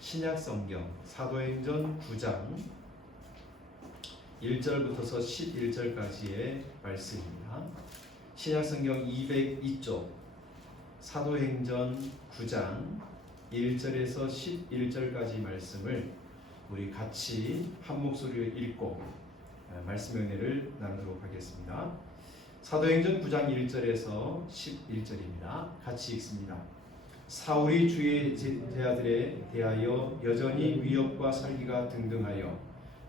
신약성경 사도행전 9장 1절부터서 11절까지의 말씀입니다. 신약성경 202쪽 사도행전 9장 1절에서 11절까지 말씀을 우리 같이 한 목소리로 읽고 말씀 은혜를 나누도록 하겠습니다. 사도행전 9장 1절에서 11절입니다. 같이 읽습니다. 사울이 주의 제자들에 대하여 여전히 위협과 살기가 등등하여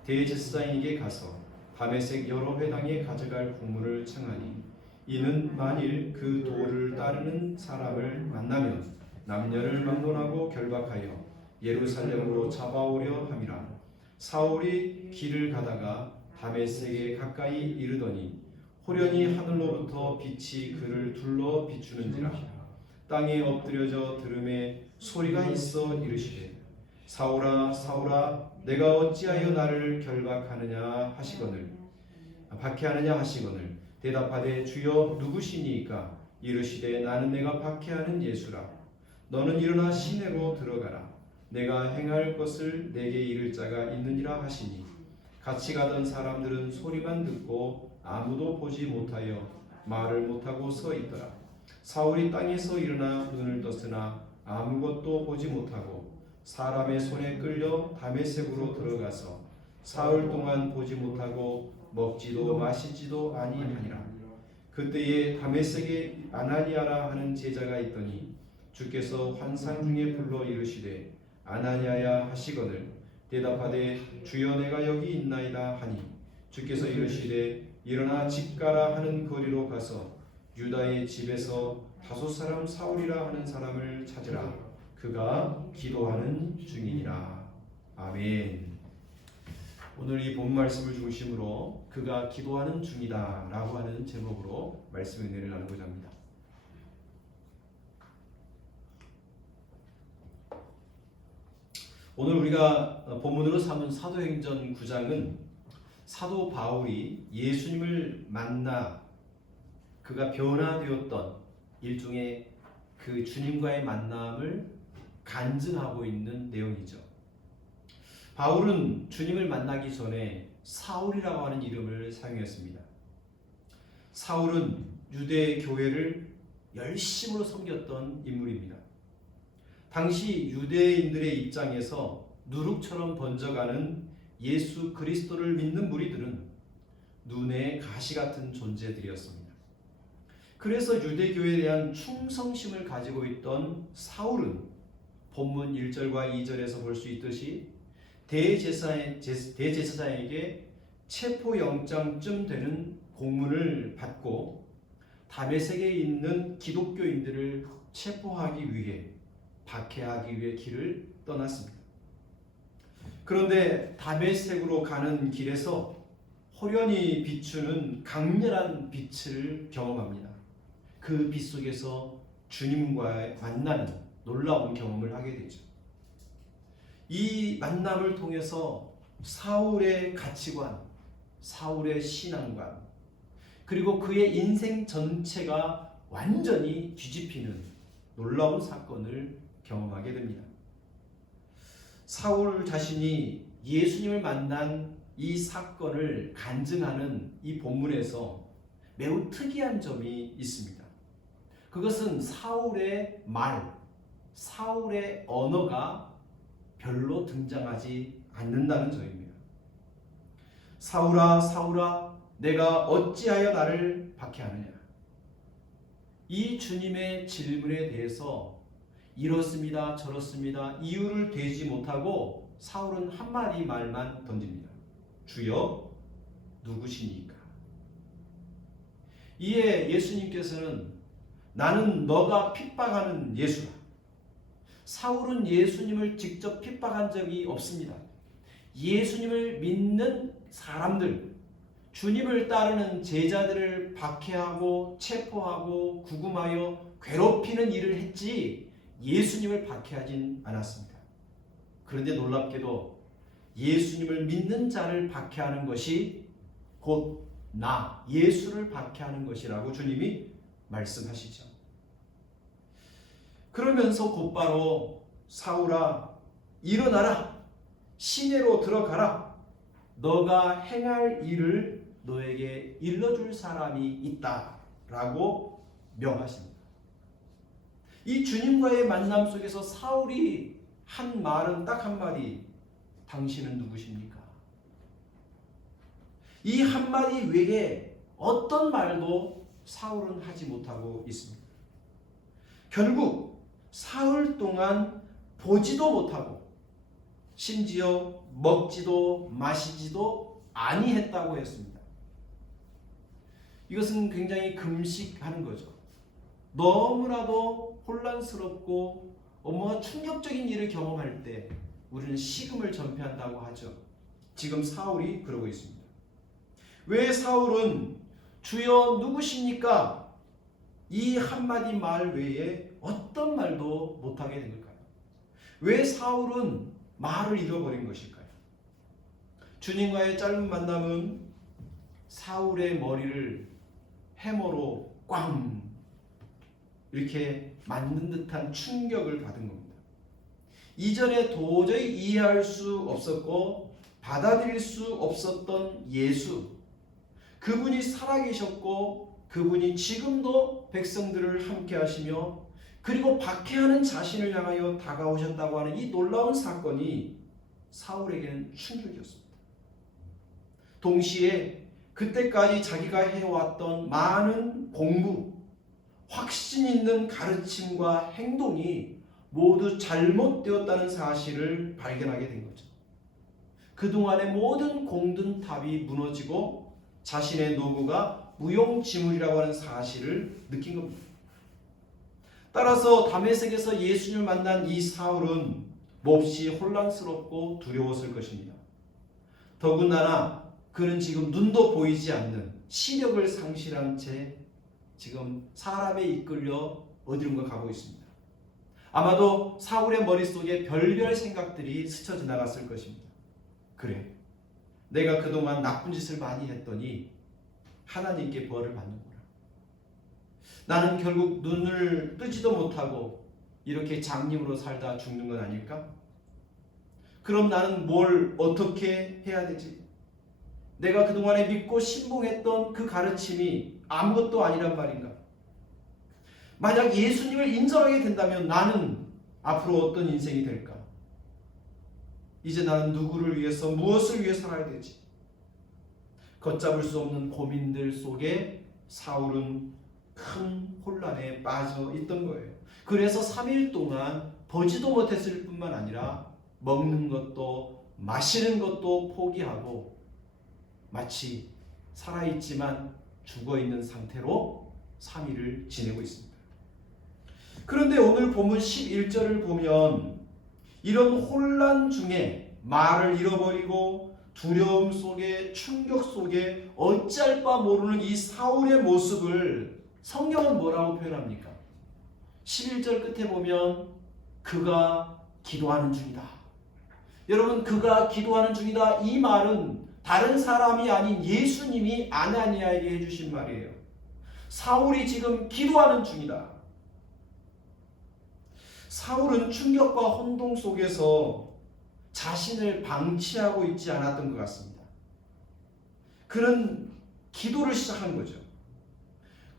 대제사장에게 가서 다메섹 여러 회당에 가져갈 국문을 청하니 이는 만일 그 도를 따르는 사람을 만나면 남녀를 막론하고 결박하여 예루살렘으로 잡아오려 함이라. 사울이 길을 가다가 다메섹에 가까이 이르더니 호련히 하늘로부터 빛이 그를 둘러 비추는지라. 땅에 엎드려져 들음에 소리가 있어 이르시되 사울아 사울아 내가 어찌하여 나를 결박하느냐 하시거늘 박해하느냐 하시거늘 대답하되 주여 누구시니이까 이르시되 나는 내가 박해하는 예수라. 너는 일어나 시내로 들어가라. 내가 행할 것을 내게 이를 자가 있느니라 하시니 같이 가던 사람들은 소리만 듣고 아무도 보지 못하여 말을 못하고 서 있더라. 사울이 땅에서 일어나 눈을 떴으나 아무것도 보지 못하고 사람의 손에 끌려 다메섹으로 들어가서 사흘 동안 보지 못하고 먹지도 마시지도 아니하니라. 그때에 다메섹에 아나니아라 하는 제자가 있더니 주께서 환상 중에 불러 이르시되 아나니아야 하시거늘 대답하되 주여 내가 여기 있나이다 하니 주께서 이르시되 일어나 집 가라 하는 거리로 가서 유다의 집에서 다섯 사람 사울이라 하는 사람을 찾으라. 그가 기도하는 중이니라. 아멘. 오늘 이 본 말씀을 중심으로 그가 기도하는 중이다 라고 하는 제목으로 말씀 은혜를 나누고자 합니다. 오늘 우리가 본문으로 삼은 사도행전 9장은 사도 바울이 예수님을 만나 그가 변화되었던 일종의 그 주님과의 만남을 간증하고 있는 내용이죠. 바울은 주님을 만나기 전에 사울이라고 하는 이름을 사용했습니다. 사울은 유대 교회를 열심으로 섬겼던 인물입니다. 당시 유대인들의 입장에서 누룩처럼 번져가는 예수 그리스도를 믿는 무리들은 눈의 가시 같은 존재들이었습니다. 그래서 유대교회에 대한 충성심을 가지고 있던 사울은 본문 1절과 2절에서 볼 수 있듯이 대제사장에게 체포영장쯤 되는 공문을 받고 다메섹에 있는 기독교인들을 체포하기 위해 박해하기 위해 길을 떠났습니다. 그런데 다메섹으로 가는 길에서 호련히 비추는 강렬한 빛을 경험합니다. 그 빛 속에서 주님과 만나는 놀라운 경험을 하게 되죠. 이 만남을 통해서 사울의 가치관, 사울의 신앙관, 그리고 그의 인생 전체가 완전히 뒤집히는 놀라운 사건을 경험하게 됩니다. 사울 자신이 예수님을 만난 이 사건을 간증하는 이 본문에서 매우 특이한 점이 있습니다. 그것은 사울의 말, 사울의 언어가 별로 등장하지 않는다는 점입니다. 사울아 사울아 내가 어찌하여 나를 박해하느냐. 이 주님의 질문에 대해서 이렇습니다 저렇습니다 이유를 대지 못하고 사울은 한마디 말만 던집니다. 주여 누구시니까. 이에 예수님께서는 나는 너가 핍박하는 예수다. 사울은 예수님을 직접 핍박한 적이 없습니다. 예수님을 믿는 사람들, 주님을 따르는 제자들을 박해하고 체포하고 구금하여 괴롭히는 일을 했지 예수님을 박해하진 않았습니다. 그런데 놀랍게도 예수님을 믿는 자를 박해하는 것이 곧 나, 예수를 박해하는 것이라고 주님이 말씀하시죠. 그러면서 곧바로 사울아 일어나라. 시내로 들어가라. 너가 행할 일을 너에게 일러줄 사람이 있다. 라고 명하십니다. 이 주님과의 만남 속에서 사울이 한 말은 딱 한마디. 당신은 누구십니까? 이 한마디 외에 어떤 말도 사울은 하지 못하고 있습니다. 결국 사흘 동안 보지도 못하고 심지어 먹지도 마시지도 아니했다고 했습니다. 이것은 굉장히 금식하는 거죠. 너무나도 혼란스럽고 뭔가 충격적인 일을 경험할 때 우리는 식음을 전폐한다고 하죠. 지금 사울이 그러고 있습니다. 왜 사울은 주여 누구십니까? 이 한마디 말 외에 어떤 말도 못하게 된 걸까요? 왜 사울은 말을 잃어버린 것일까요? 주님과의 짧은 만남은 사울의 머리를 해머로 꽝 이렇게 맞는 듯한 충격을 받은 겁니다. 이전에 도저히 이해할 수 없었고 받아들일 수 없었던 예수, 그분이 살아계셨고 그분이 지금도 백성들을 함께 하시며 그리고 박해하는 자신을 향하여 다가오셨다고 하는 이 놀라운 사건이 사울에게는 충격이었습니다. 동시에 그때까지 자기가 해왔던 많은 공부, 확신 있는 가르침과 행동이 모두 잘못되었다는 사실을 발견하게 된 거죠. 그동안의 모든 공든탑이 무너지고 자신의 노고가 무용지물이라고 하는 사실을 느낀 겁니다. 따라서 다메섹에서 예수님을 만난 이 사울은 몹시 혼란스럽고 두려웠을 것입니다. 더군다나 그는 지금 눈도 보이지 않는 시력을 상실한 채 지금 사람에 이끌려 어디론가 가고 있습니다. 아마도 사울의 머릿속에 별별 생각들이 스쳐 지나갔을 것입니다. 그래, 내가 그동안 나쁜 짓을 많이 했더니 하나님께 벌을 받는구나. 나는 결국 눈을 뜨지도 못하고 이렇게 장님으로 살다 죽는 건 아닐까? 그럼 나는 뭘 어떻게 해야 되지? 내가 그동안에 믿고 신봉했던 그 가르침이 아무것도 아니란 말인가? 만약 예수님을 인정하게 된다면 나는 앞으로 어떤 인생이 될까? 이제 나는 누구를 위해서 무엇을 위해 살아야 되지? 걷잡을 수 없는 고민들 속에 사울은 큰 혼란에 빠져 있던 거예요. 그래서 3일 동안 보지도 못했을 뿐만 아니라 먹는 것도 마시는 것도 포기하고 마치 살아있지만 죽어있는 상태로 3일을 지내고 있습니다. 그런데 오늘 본문 11절을 보면 이런 혼란 중에 말을 잃어버리고 두려움 속에 충격 속에 어찌할 바 모르는 이 사울의 모습을 성경은 뭐라고 표현합니까? 11절 끝에 보면 그가 기도하는 중이다. 여러분, 그가 기도하는 중이다. 이 말은 다른 사람이 아닌 예수님이 아나니아에게 해주신 말이에요. 사울이 지금 기도하는 중이다. 사울은 충격과 혼동 속에서 자신을 방치하고 있지 않았던 것 같습니다. 그는 기도를 시작한 거죠.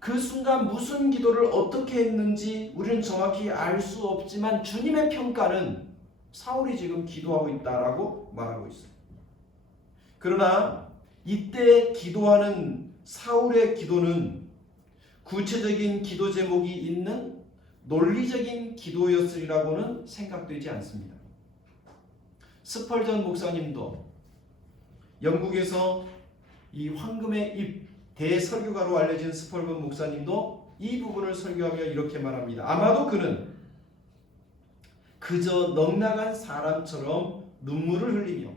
그 순간 무슨 기도를 어떻게 했는지 우리는 정확히 알 수 없지만 주님의 평가는 사울이 지금 기도하고 있다라고 말하고 있어요. 그러나 이때 기도하는 사울의 기도는 구체적인 기도 제목이 있는 논리적인 기도였으리라고는 생각되지 않습니다. 스펄전 목사님도 영국에서 이 황금의 입 대설교가로 알려진 스펄전 목사님도 이 부분을 설교하며 이렇게 말합니다. 아마도 그는 그저 넉나간 사람처럼 눈물을 흘리며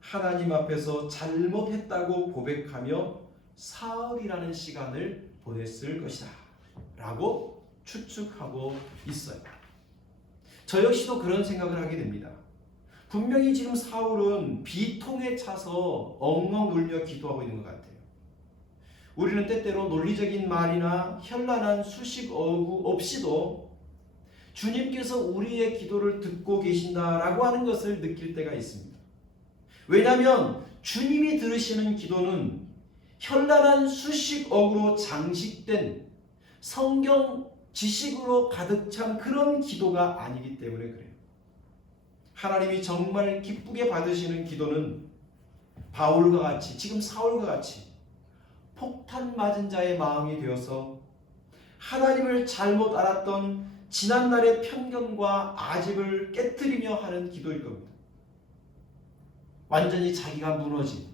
하나님 앞에서 잘못했다고 고백하며 사흘이라는 시간을 보냈을 것이다 라고 추측하고 있어요. 저 역시도 그런 생각을 하게 됩니다. 분명히 지금 사울은 비통에 차서 엉엉 울며 기도하고 있는 것 같아요. 우리는 때때로 논리적인 말이나 현란한 수식 어구 없이도 주님께서 우리의 기도를 듣고 계신다라고 하는 것을 느낄 때가 있습니다. 왜냐하면 주님이 들으시는 기도는 현란한 수식어구로 장식된 성경 지식으로 가득 찬 그런 기도가 아니기 때문에 그래요. 하나님이 정말 기쁘게 받으시는 기도는 바울과 같이, 지금 사울과 같이 폭탄 맞은 자의 마음이 되어서 하나님을 잘못 알았던 지난날의 편견과 아집을 깨뜨리며 하는 기도일 겁니다. 완전히 자기가 무너진,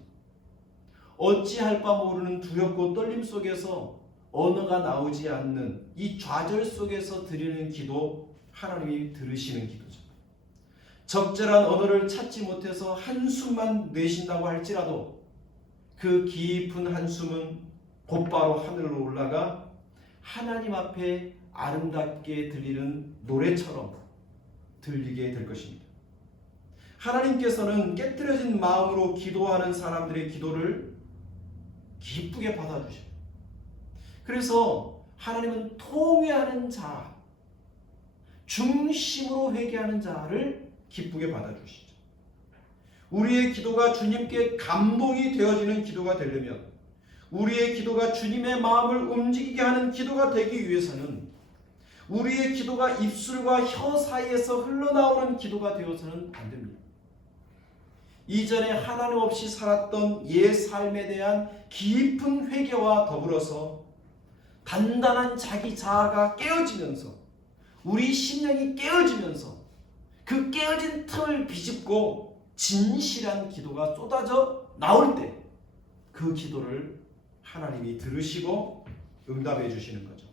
어찌할 바 모르는 두렵고 떨림 속에서 언어가 나오지 않는 이 좌절 속에서 드리는 기도, 하나님이 들으시는 기도죠. 적절한 언어를 찾지 못해서 한숨만 내쉰다고 할지라도 그 깊은 한숨은 곧바로 하늘로 올라가 하나님 앞에 아름답게 들리는 노래처럼 들리게 될 것입니다. 하나님께서는 깨뜨려진 마음으로 기도하는 사람들의 기도를 기쁘게 받아주셔요. 그래서 하나님은 통회하는 자, 중심으로 회개하는 자를 기쁘게 받아주시죠. 우리의 기도가 주님께 감동이 되어지는 기도가 되려면, 우리의 기도가 주님의 마음을 움직이게 하는 기도가 되기 위해서는 우리의 기도가 입술과 혀 사이에서 흘러나오는 기도가 되어서는 안 됩니다. 이전에 하나님 없이 살았던 옛 삶에 대한 깊은 회개와 더불어서 단단한 자기 자아가 깨어지면서, 우리 심령이 깨어지면서 그 깨어진 틈을 비집고 진실한 기도가 쏟아져 나올 때 그 기도를 하나님이 들으시고 응답해 주시는 거죠.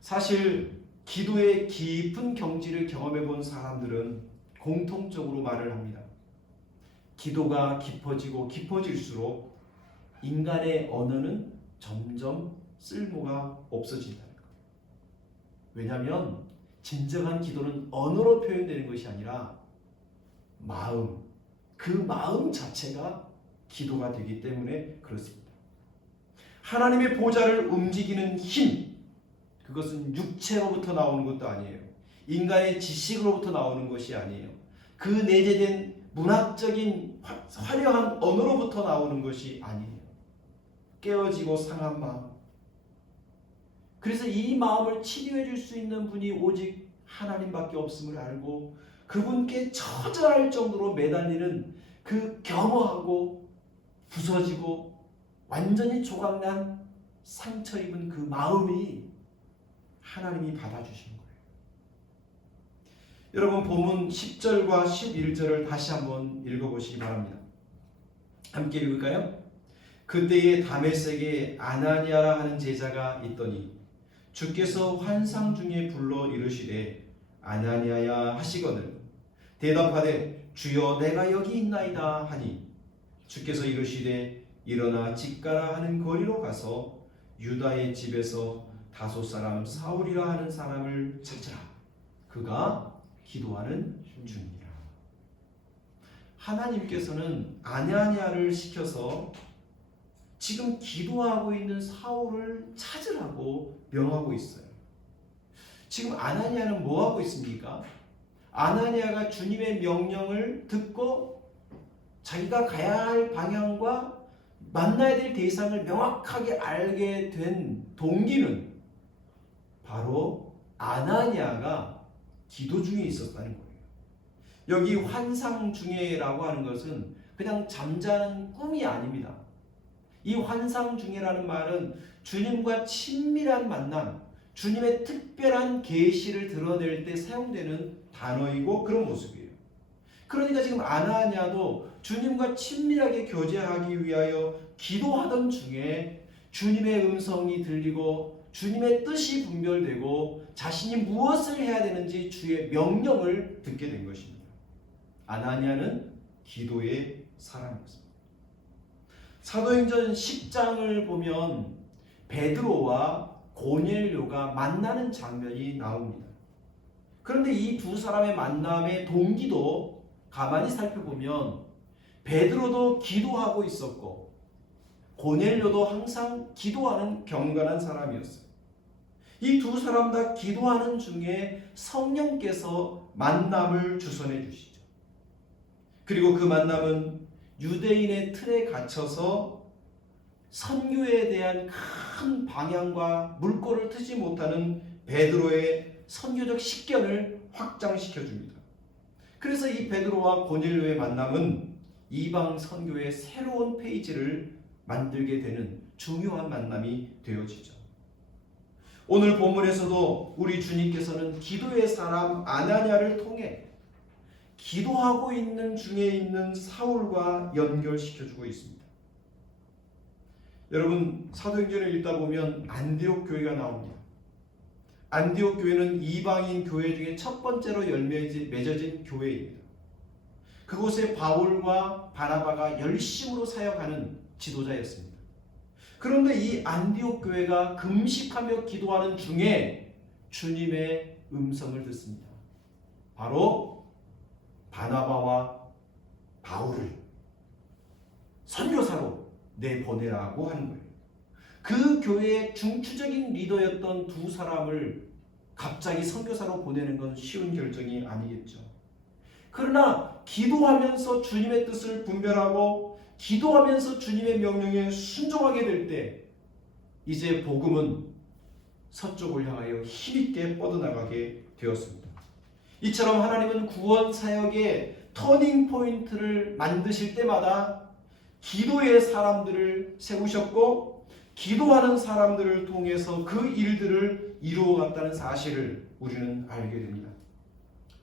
사실 기도의 깊은 경지를 경험해 본 사람들은 공통적으로 말을 합니다. 기도가 깊어지고 깊어질수록 인간의 언어는 점점 쓸모가 없어진다는 거예요. 왜냐하면 진정한 기도는 언어로 표현되는 것이 아니라 마음, 그 마음 자체가 기도가 되기 때문에 그렇습니다. 하나님의 보좌를 움직이는 힘, 그것은 육체로부터 나오는 것도 아니에요. 인간의 지식으로부터 나오는 것이 아니에요. 그 내재된 문학적인 화려한 언어로부터 나오는 것이 아니에요. 깨어지고 상한 마음. 그래서 이 마음을 치료해 줄 수 있는 분이 오직 하나님밖에 없음을 알고 그분께 처절할 정도로 매달리는 그 겸허하고 부서지고 완전히 조각난 상처 입은 그 마음이 하나님이 받아주시는 거예요. 여러분, 본문 10절과 11절을 다시 한번 읽어보시기 바랍니다. 함께 읽을까요? 그때에 다메섹에 아나니아라 하는 제자가 있더니 주께서 환상 중에 불러 이르시되 아나니아야 하시거늘 대답하되 주여 내가 여기 있나이다 하니 주께서 이르시되 일어나 집가라 하는 거리로 가서 유다의 집에서 다소 사람 사울이라 하는 사람을 찾으라. 그가 기도하는 중이라. 하나님께서는 아나니아를 시켜서 지금 기도하고 있는 사울을 찾으라고 명하고 있어요. 지금 아나니아는 뭐 하고 있습니까? 아나니아가 주님의 명령을 듣고 자기가 가야 할 방향과 만나야 될 대상을 명확하게 알게 된 동기는 바로 아나니아가 기도 중에 있었다는 거예요. 여기 환상 중에라고 하는 것은 그냥 잠자는 꿈이 아닙니다. 이 환상 중에라는 말은 주님과 친밀한 만남, 주님의 특별한 계시를 드러낼 때 사용되는 단어이고 그런 모습이에요. 그러니까 지금 아나니아도 주님과 친밀하게 교제하기 위하여 기도하던 중에 주님의 음성이 들리고 주님의 뜻이 분별되고 자신이 무엇을 해야 되는지 주의 명령을 듣게 된 것입니다. 아나니아는 기도의 사람이었습니다. 사도행전 10장을 보면 베드로와 고넬료가 만나는 장면이 나옵니다. 그런데 이 두 사람의 만남의 동기도 가만히 살펴보면 베드로도 기도하고 있었고 고넬료도 항상 기도하는 경건한 사람이었어요. 이 두 사람 다 기도하는 중에 성령께서 만남을 주선해 주시죠. 그리고 그 만남은 유대인의 틀에 갇혀서 선교에 대한 큰 방향과 물꼬를 트지 못하는 베드로의 선교적 식견을 확장시켜 줍니다. 그래서 이 베드로와 고넬료의 만남은 이방 선교의 새로운 페이지를 만들게 되는 중요한 만남이 되어지죠. 오늘 본문에서도 우리 주님께서는 기도의 사람 아나니아를 통해 기도하고 있는 중에 있는 사울과 연결시켜주고 있습니다. 여러분, 사도행전을 읽다 보면 안디옥 교회가 나옵니다. 안디옥 교회는 이방인 교회 중에 첫 번째로 맺어진 교회입니다. 그곳에 바울과 바나바가 열심으로 사역하는 지도자였습니다. 그런데 이 안디옥 교회가 금식하며 기도하는 중에 주님의 음성을 듣습니다. 바로 바나바와 바울을 선교사로 내보내라고 하는 거예요. 그 교회의 중추적인 리더였던 두 사람을 갑자기 선교사로 보내는 건 쉬운 결정이 아니겠죠. 그러나 기도하면서 주님의 뜻을 분별하고 기도하면서 주님의 명령에 순종하게 될 때 이제 복음은 서쪽을 향하여 힘있게 뻗어나가게 되었습니다. 이처럼 하나님은 구원 사역의 터닝 포인트를 만드실 때마다 기도의 사람들을 세우셨고 기도하는 사람들을 통해서 그 일들을 이루어갔다는 사실을 우리는 알게 됩니다.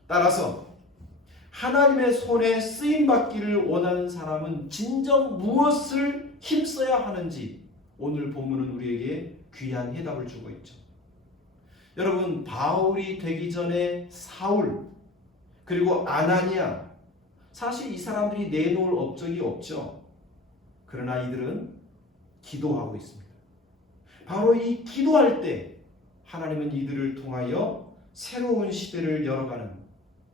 따라서 하나님의 손에 쓰임받기를 원하는 사람은 진정 무엇을 힘써야 하는지 오늘 본문은 우리에게 귀한 해답을 주고 있죠. 여러분, 바울이 되기 전에 사울 그리고 아나니아, 사실 이 사람들이 내놓을 업적이 없죠. 그러나 이들은 기도하고 있습니다. 바로 이 기도할 때 하나님은 이들을 통하여 새로운 시대를 열어가는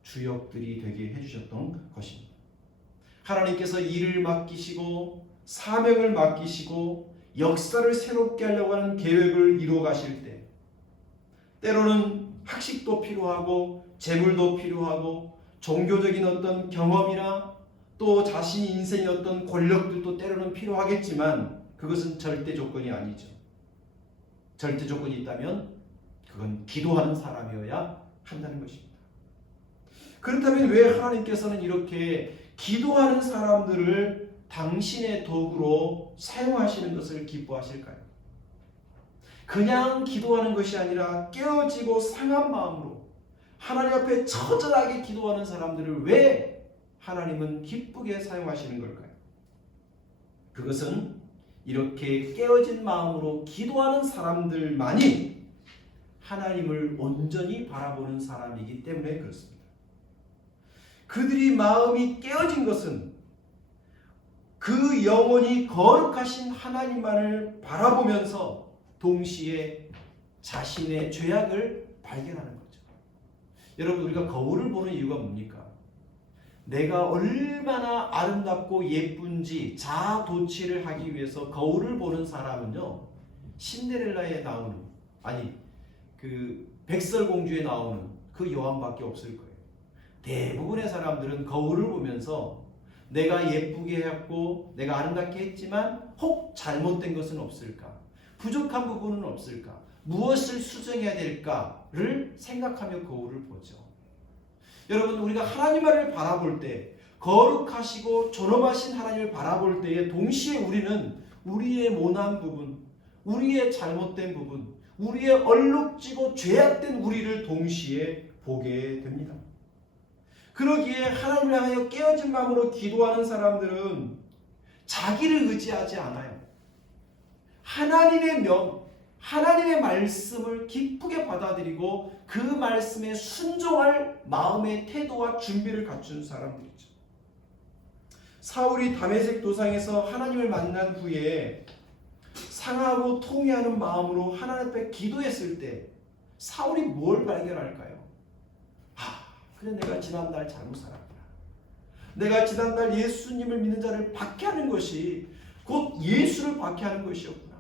주역들이 되게 해주셨던 것입니다. 하나님께서 일을 맡기시고 사명을 맡기시고 역사를 새롭게 하려고 하는 계획을 이루어 가실 때 때로는 학식도 필요하고 재물도 필요하고 종교적인 어떤 경험이나 또 자신의 인생의 어떤 권력들도 때로는 필요하겠지만 그것은 절대 조건이 아니죠. 절대 조건이 있다면 그건 기도하는 사람이어야 한다는 것입니다. 그렇다면 왜 하나님께서는 이렇게 기도하는 사람들을 당신의 도구로 사용하시는 것을 기뻐하실까요? 그냥 기도하는 것이 아니라 깨어지고 상한 마음으로 하나님 앞에 처절하게 기도하는 사람들을 왜 하나님은 기쁘게 사용하시는 걸까요? 그것은 이렇게 깨어진 마음으로 기도하는 사람들만이 하나님을 온전히 바라보는 사람이기 때문에 그렇습니다. 그들이 마음이 깨어진 것은 그 영혼이 거룩하신 하나님만을 바라보면서 동시에 자신의 죄악을 발견하는 거죠. 여러분, 우리가 거울을 보는 이유가 뭡니까? 내가 얼마나 아름답고 예쁜지 자아도취를 하기 위해서 거울을 보는 사람은요, 신데렐라에 나오는, 아니 그 백설공주에 나오는 그 여왕밖에 없을 거예요. 대부분의 사람들은 거울을 보면서 내가 예쁘게 했고 내가 아름답게 했지만 혹 잘못된 것은 없을까? 부족한 부분은 없을까? 무엇을 수정해야 될까를 생각하며 거울을 보죠. 여러분, 우리가 하나님을 바라볼 때 거룩하시고 존엄하신 하나님을 바라볼 때에 동시에 우리는 우리의 모난 부분, 우리의 잘못된 부분, 우리의 얼룩지고 죄악된 우리를 동시에 보게 됩니다. 그러기에 하나님을 향하여 깨어진 마음으로 기도하는 사람들은 자기를 의지하지 않아요. 하나님의 말씀을 기쁘게 받아들이고 그 말씀에 순종할 마음의 태도와 준비를 갖춘 사람들이죠. 사울이 다메섹 도상에서 하나님을 만난 후에 상하고 통회하는 마음으로 하나님 앞에 기도했을 때 사울이 뭘 발견할까요? 그래, 내가 지난달 잘못 살았구나. 내가 지난달 예수님을 믿는 자를 박해하는 것이 곧 예수를 박해하는 것이었구나.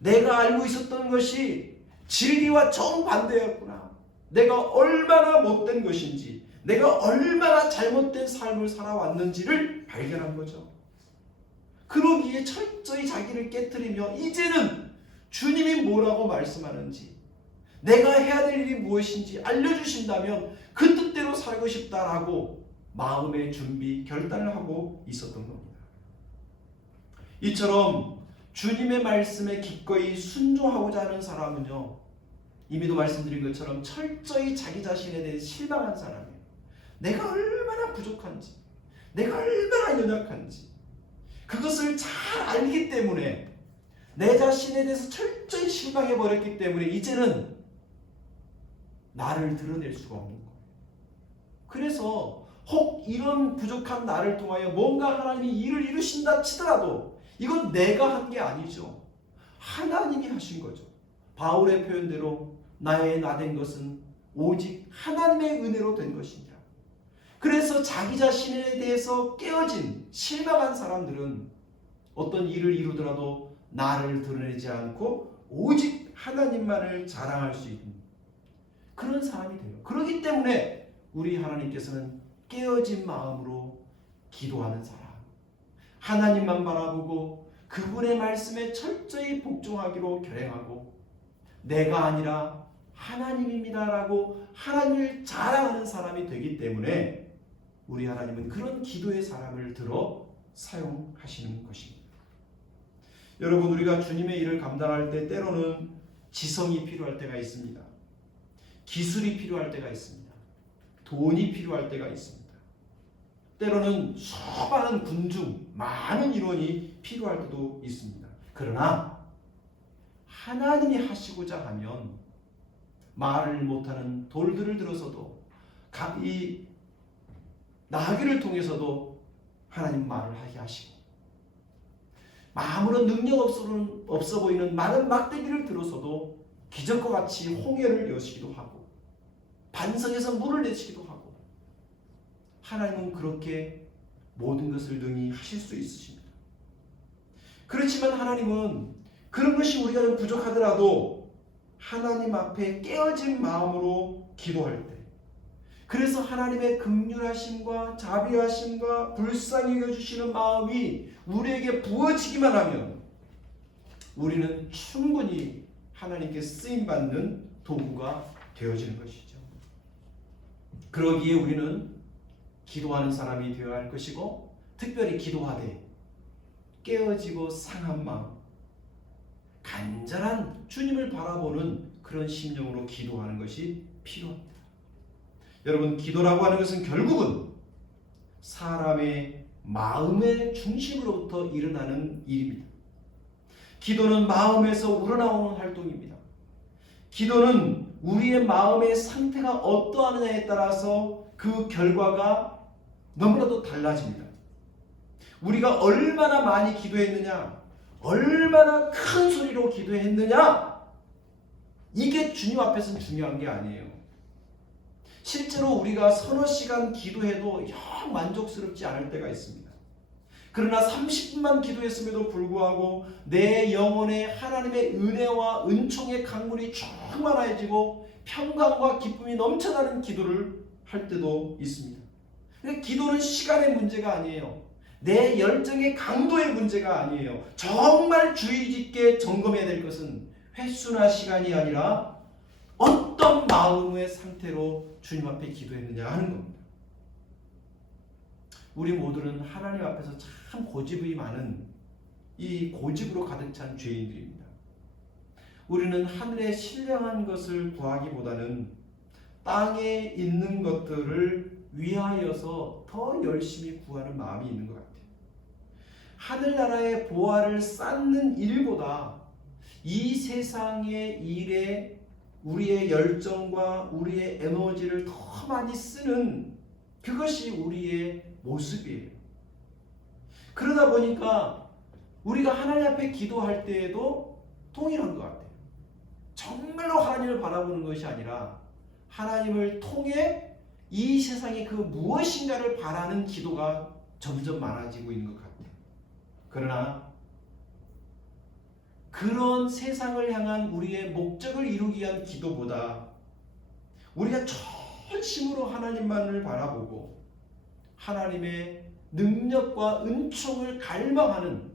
내가 알고 있었던 것이 진리와 정반대였구나. 내가 얼마나 못된 것인지, 내가 얼마나 잘못된 삶을 살아왔는지를 발견한 거죠. 그러기에 철저히 자기를 깨트리며 이제는 주님이 뭐라고 말씀하는지, 내가 해야 될 일이 무엇인지 알려주신다면 그 뜻대로 살고 싶다라고 마음의 준비, 결단을 하고 있었던 겁니다. 이처럼 주님의 말씀에 기꺼이 순종하고자 하는 사람은요, 이미도 말씀드린 것처럼 철저히 자기 자신에 대해 실망한 사람이에요. 내가 얼마나 부족한지, 내가 얼마나 연약한지 그것을 잘 알기 때문에, 내 자신에 대해서 철저히 실망해버렸기 때문에 이제는 나를 드러낼 수가 없는 거예요. 그래서 혹 이런 부족한 나를 통하여 뭔가 하나님이 일을 이루신다 치더라도 이건 내가 한 게 아니죠. 하나님이 하신 거죠. 바울의 표현대로 나의 나된 것은 오직 하나님의 은혜로 된 것이니라. 그래서 자기 자신에 대해서 깨어진 실망한 사람들은 어떤 일을 이루더라도 나를 드러내지 않고 오직 하나님만을 자랑할 수 있는 그런 사람이 돼요. 그렇기 때문에 우리 하나님께서는 깨어진 마음으로 기도하는 사람, 하나님만 바라보고 그분의 말씀에 철저히 복종하기로 결행하고, 내가 아니라 하나님입니다라고 하나님을 자랑하는 사람이 되기 때문에 우리 하나님은 그런 기도의 사람을 들어 사용하시는 것입니다. 여러분, 우리가 주님의 일을 감당할 때 때로는 지성이 필요할 때가 있습니다. 기술이 필요할 때가 있습니다. 돈이 필요할 때가 있습니다. 때로는 수많은 군중, 많은 인원이 필요할 때도 있습니다. 그러나 하나님이 하시고자 하면 말을 못하는 돌들을 들어서도, 이 나귀를 통해서도 하나님 말을 하게 하시고, 아무런 능력 없어 보이는 많은 막대기를 들어서도 기적과 같이 홍해를 여시기도 하고, 반석에서 물을 내치기도 하고, 하나님은 그렇게 모든 것을 능히 하실 수 있으십니다. 그렇지만 하나님은 그런 것이 우리가 좀 부족하더라도 하나님 앞에 깨어진 마음으로 기도할 때, 그래서 하나님의 긍휼하심과 자비하심과 불쌍히 여겨주시는 마음이 우리에게 부어지기만 하면 우리는 충분히 하나님께 쓰임받는 도구가 되어지는 것이죠. 그러기에 우리는 기도하는 사람이 되어야 할 것이고, 특별히 기도하되 깨어지고 상한 마음, 간절한 주님을 바라보는 그런 심령으로 기도하는 것이 필요합니다. 여러분, 기도라고 하는 것은 결국은 사람의 마음의 중심으로부터 일어나는 일입니다. 기도는 마음에서 우러나오는 활동입니다. 기도는 우리의 마음의 상태가 어떠하느냐에 따라서 그 결과가 너무나도 달라집니다. 우리가 얼마나 많이 기도했느냐, 얼마나 큰 소리로 기도했느냐, 이게 주님 앞에서는 중요한 게 아니에요. 실제로 우리가 서너 시간 기도해도 영 만족스럽지 않을 때가 있습니다. 그러나 30분만 기도했음에도 불구하고 내 영혼에 하나님의 은혜와 은총의 강물이 충만해지고 평강과 기쁨이 넘쳐나는 기도를 할 때도 있습니다. 기도는 시간의 문제가 아니에요. 내 열정의 강도의 문제가 아니에요. 정말 주의 깊게 점검해야 될 것은 횟수나 시간이 아니라 어떤 마음의 상태로 주님 앞에 기도했느냐 하는 겁니다. 우리 모두는 하나님 앞에서 참 고집이 많은, 이 고집으로 가득 찬 죄인들입니다. 우리는 하늘의 신령한 것을 구하기보다는 땅에 있는 것들을 위하여서 더 열심히 구하는 마음이 있는 것 같아요. 하늘나라의 보화를 쌓는 일보다 이 세상의 일에 우리의 열정과 우리의 에너지를 더 많이 쓰는 그것이 우리의 모습이에요. 그러다 보니까 우리가 하나님 앞에 기도할 때에도 동일한 것 같아요. 정말로 하나님을 바라보는 것이 아니라 하나님을 통해 이 세상의 그 무엇인가를 바라는 기도가 점점 많아지고 있는 것 같아요. 그러나 그런 세상을 향한 우리의 목적을 이루기 위한 기도보다 우리가 전심으로 하나님만을 바라보고 하나님의 능력과 은총을 갈망하는,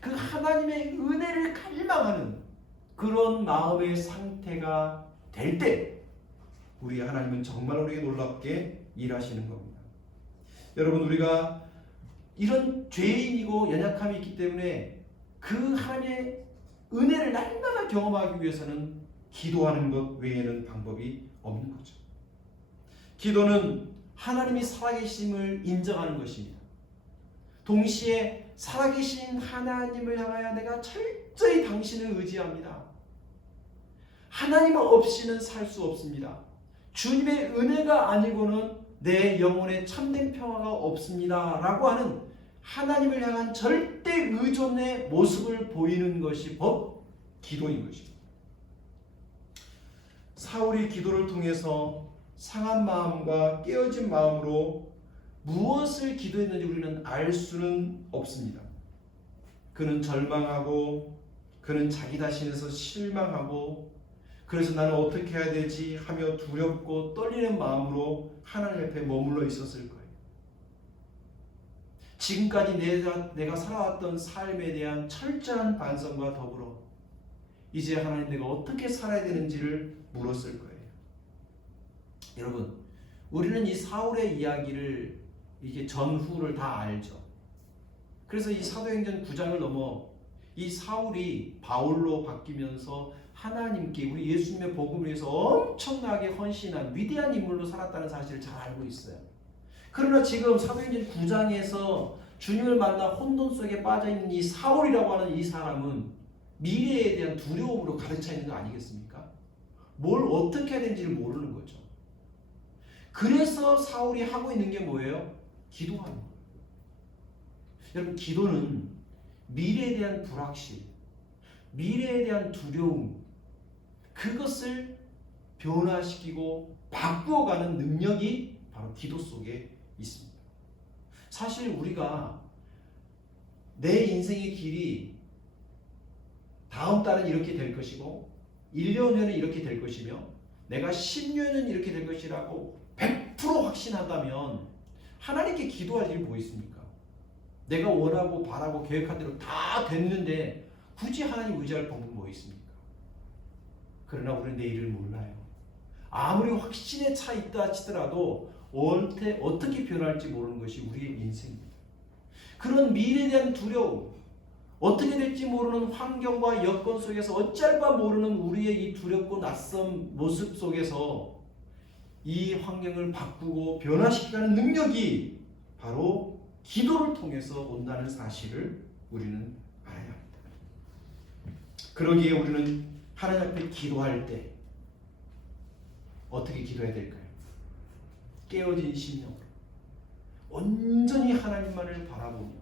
그 하나님의 은혜를 갈망하는 그런 마음의 상태가 될 때 우리 하나님은 정말 우리에게 놀랍게 일하시는 겁니다. 여러분, 우리가 이런 죄인이고 연약함이 있기 때문에 그 하나님의 은혜를 날마다 경험하기 위해서는 기도하는 것 외에는 방법이 없는 거죠. 기도는 하나님이 살아계심을 인정하는 것입니다. 동시에 살아계신 하나님을 향하여 내가 철저히 당신을 의지합니다. 하나님 없이는 살 수 없습니다. 주님의 은혜가 아니고는 내 영혼에 참된 평화가 없습니다 라고 하는 하나님을 향한 절대 의존의 모습을 보이는 것이 법 기도인 것입니다. 사울이 기도를 통해서 상한 마음과 깨어진 마음으로 무엇을 기도했는지 우리는 알 수는 없습니다. 그는 절망하고 그는 자기 자신에서 실망하고 그래서 나는 어떻게 해야 되지 하며 두렵고 떨리는 마음으로 하나님 앞에 머물러 있었을 거예요. 지금까지 내가 살아왔던 삶에 대한 철저한 반성과 더불어 이제 하나님 내가 어떻게 살아야 되는지를 물었을 거예요. 여러분, 우리는 이 사울의 이야기를 이게 전후를 다 알죠. 그래서 이 사도행전 9장을 넘어 이 사울이 바울로 바뀌면서 하나님께 우리 예수님의 복음을 위해서 엄청나게 헌신한 위대한 인물로 살았다는 사실을 잘 알고 있어요. 그러나 지금 사도행전 9장에서 주님을 만나 혼돈 속에 빠져있는 이 사울이라고 하는 이 사람은 미래에 대한 두려움으로 가득 차 있는 거 아니겠습니까? 뭘 어떻게 해야 되는지를 모르는 거죠. 그래서 사울이 하고 있는 게 뭐예요? 기도하는 거예요. 여러분, 기도는 미래에 대한 불확실, 미래에 대한 두려움, 그것을 변화시키고 바꾸어가는 능력이 바로 기도 속에 있습니다. 사실 우리가 내 인생의 길이 다음 달은 이렇게 될 것이고 1년 후에는 이렇게 될 것이며 내가 10년은 이렇게 될 것이라고 100% 확신한다면 하나님께 기도할 일이 뭐 있습니까? 내가 원하고 바라고 계획한 대로 다 됐는데 굳이 하나님 의지할 방법이 뭐 있습니까? 그러나 우리는 내일을 몰라요. 아무리 확신에 차 있다 치더라도 어떻게 변할지 모르는 것이 우리의 인생입니다. 그런 미래에 대한 두려움, 어떻게 될지 모르는 환경과 여건 속에서 어찌할 바 모르는 우리의 이 두렵고 낯선 모습 속에서 이 환경을 바꾸고 변화시키는 능력이 바로 기도를 통해서 온다는 사실을 우리는 알아야 합니다. 그러기에 우리는 하나님 앞에 기도할 때 어떻게 기도해야 될까요? 깨어진 심령으로 온전히 하나님만을 바라보며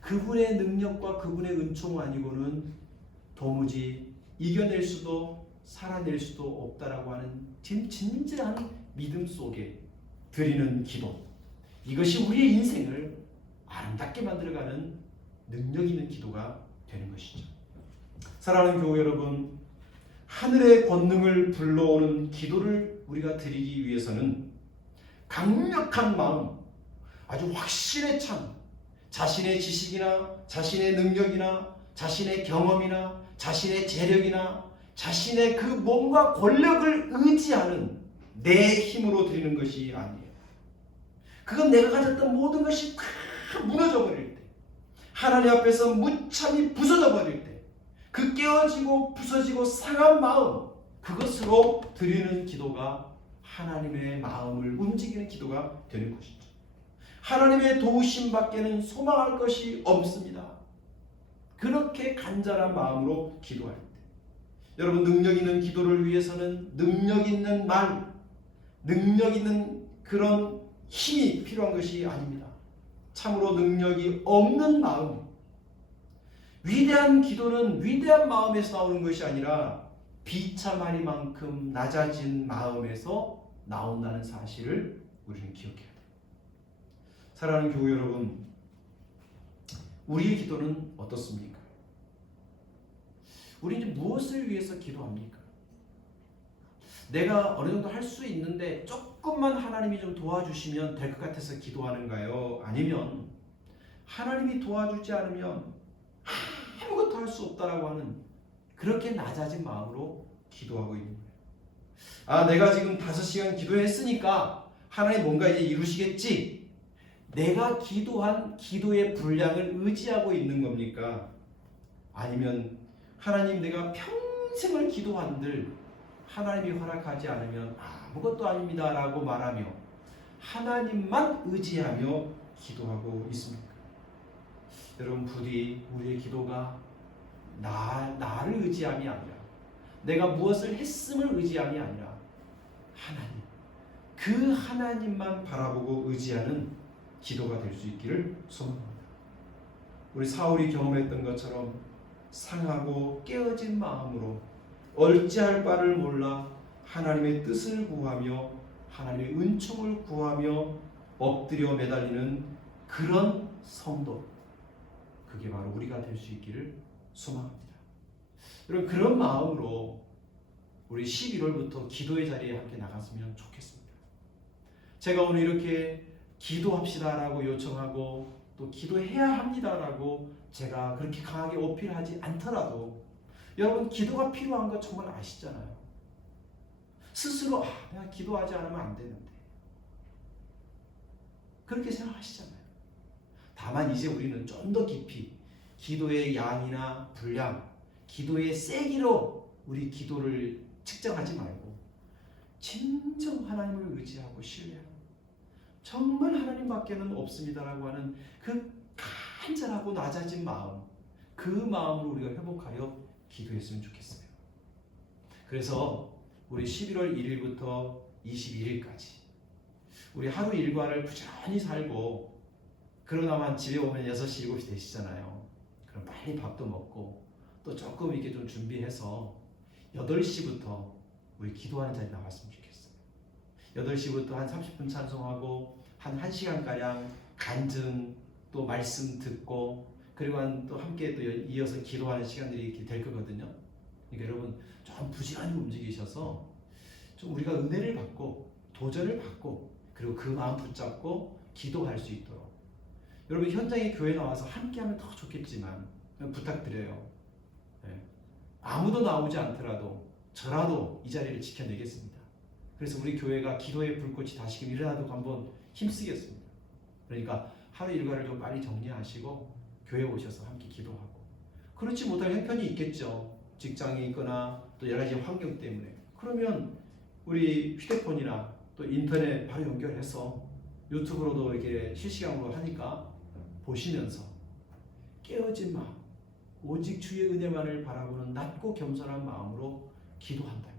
그분의 능력과 그분의 은총 아니고는 도무지 이겨낼 수도 살아낼 수도 없다라고 하는 진실한 믿음 속에 드리는 기도, 이것이 우리의 인생을 아름답게 만들어가는 능력 있는 기도가 되는 것이죠. 사랑하는 교회 여러분, 하늘의 권능을 불러오는 기도를 우리가 드리기 위해서는 강력한 마음, 아주 확신에 찬 자신의 지식이나 자신의 능력이나 자신의 경험이나 자신의 재력이나 자신의 그 몸과 권력을 의지하는 내 힘으로 드리는 것이 아니에요. 그건 내가 가졌던 모든 것이 다 무너져 버릴 때, 하나님 앞에서 무참히 부서져 버릴 때, 그 깨어지고 부서지고 상한 마음, 그것으로 드리는 기도가 하나님의 마음을 움직이는 기도가 되는 것이죠. 하나님의 도우심 밖에는 소망할 것이 없습니다. 그렇게 간절한 마음으로 기도할 때, 여러분, 능력 있는 기도를 위해서는 능력 있는 말, 능력 있는 그런 힘이 필요한 것이 아닙니다. 참으로 능력이 없는 마음, 위대한 기도는 위대한 마음에서 나오는 것이 아니라 비참하리만큼 낮아진 마음에서 나온다는 사실을 우리는 기억해야 돼요. 사랑하는 교회 여러분, 우리의 기도는 어떻습니까? 우리는 무엇을 위해서 기도합니까? 내가 어느 정도 할 수 있는데 조금만 하나님이 좀 도와주시면 될 것 같아서 기도하는가요? 아니면 하나님이 도와주지 않으면 아무것도 할 수 없다라고 하는 그렇게 낮아진 마음으로 기도하고 있는 거예요. 아, 내가 지금 5시간 기도했으니까 하나님 뭔가 이제 이루시겠지. 내가 기도한 기도의 분량을 의지하고 있는 겁니까? 아니면 하나님 내가 평생을 기도한들 하나님이 허락하지 않으면 아무것도 아닙니다 라고 말하며 하나님만 의지하며 기도하고 있습니까? 여러분, 부디 우리의 기도가 나를 의지함이 아니라 내가 무엇을 했음을 의지함이 아니라 하나님, 그 하나님만 바라보고 의지하는 기도가 될 수 있기를 소망합니다. 우리 사울이 경험했던 것처럼 상하고 깨어진 마음으로 어찌할 바를 몰라 하나님의 뜻을 구하며 하나님의 은총을 구하며 엎드려 매달리는 그런 성도, 그게 바로 우리가 될 수 있기를 소망합니다. 여러분, 그런 마음으로 우리 11월부터 기도의 자리에 함께 나갔으면 좋겠습니다. 제가 오늘 이렇게 기도합시다라고 요청하고 또 기도해야 합니다라고 제가 그렇게 강하게 어필하지 않더라도 여러분, 기도가 필요한 거 정말 아시잖아요. 스스로 내가 기도하지 않으면 안 되는데 그렇게 생각하시잖아요. 다만 이제 우리는 좀 더 깊이 기도의 양이나 분량, 기도의 세기로 우리 기도를 측정하지 말고 진정 하나님을 의지하고 신뢰하고 정말 하나님밖에는 없습니다라고 하는 그 간절하고 낮아진 마음, 그 마음으로 우리가 회복하여 기도했으면 좋겠어요. 그래서 우리 11월 1일부터 21일까지 우리 하루 일과를 부지런히 살고 그러다만 집에 오면 6시, 7시 되시잖아요. 그럼 빨리 밥도 먹고 또 조금 이렇게 좀 준비해서 8시부터 우리 기도하는 자리에 나왔으면 좋겠어요. 8시부터 한 30분 찬송하고 한 1시간가량 간증 또 말씀 듣고 그리고 또 함께 또 이어서 기도하는 시간들이 이렇게 될 거거든요. 그러니까 여러분 좀 부지런히 움직이셔서 좀 우리가 은혜를 받고 도전을 받고 그리고 그 마음 붙잡고 기도할 수 있도록 여러분 현장에 교회 나와서 함께하면 더 좋겠지만 부탁드려요. 네. 아무도 나오지 않더라도 저라도 이 자리를 지켜내겠습니다. 그래서 우리 교회가 기도의 불꽃이 다시금 일어나도록 한번 힘쓰겠습니다. 그러니까 하루 일과를 좀 빨리 정리하시고 교회 오셔서 함께 기도하고 그렇지 못할 형편이 있겠죠. 직장에 있거나 또 여러 가지 환경 때문에 그러면 우리 휴대폰이나 또 인터넷 바로 연결해서 유튜브로도 이렇게 실시간으로 하니까 보시면서 깨어진 마음 오직 주의 은혜만을 바라보는 낮고 겸손한 마음으로 기도한다면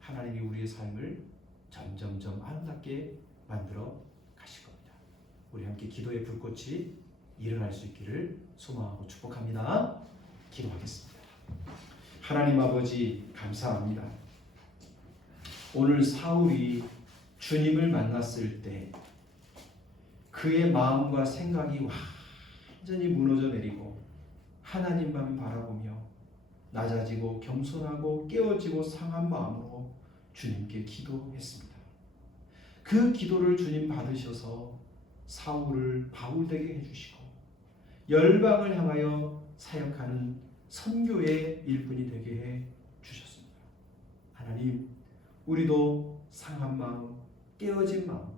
하나님이 우리의 삶을 점점점 아름답게 만들어 가실 겁니다. 우리 함께 기도의 불꽃이 일어날 수 있기를 소망하고 축복합니다. 기도하겠습니다. 하나님 아버지 감사합니다. 오늘 사울이 주님을 만났을 때 그의 마음과 생각이 완전히 무너져 내리고 하나님만 바라보며 낮아지고 겸손하고 깨어지고 상한 마음으로 주님께 기도했습니다. 그 기도를 주님 받으셔서 사울을 바울되게 해주시고 열방을 향하여 사역하는 선교의 일꾼이 되게 해 주셨습니다. 하나님, 우리도 상한 마음, 깨어진 마음,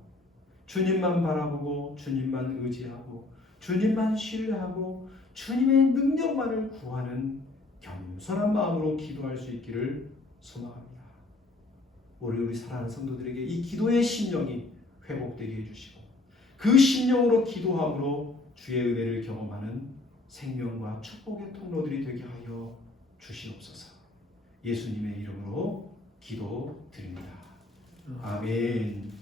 주님만 바라보고 주님만 의지하고 주님만 신뢰하고 주님의 능력만을 구하는 겸손한 마음으로 기도할 수 있기를 소망합니다. 우리 사랑하는 성도들에게 이 기도의 심령이 회복되게 해주시고 그 심령으로 기도함으로 주의 은혜를 경험하는 생명과 축복의 통로들이 되게 하여 주시옵소서. 예수님의 이름으로 기도드립니다. 아멘.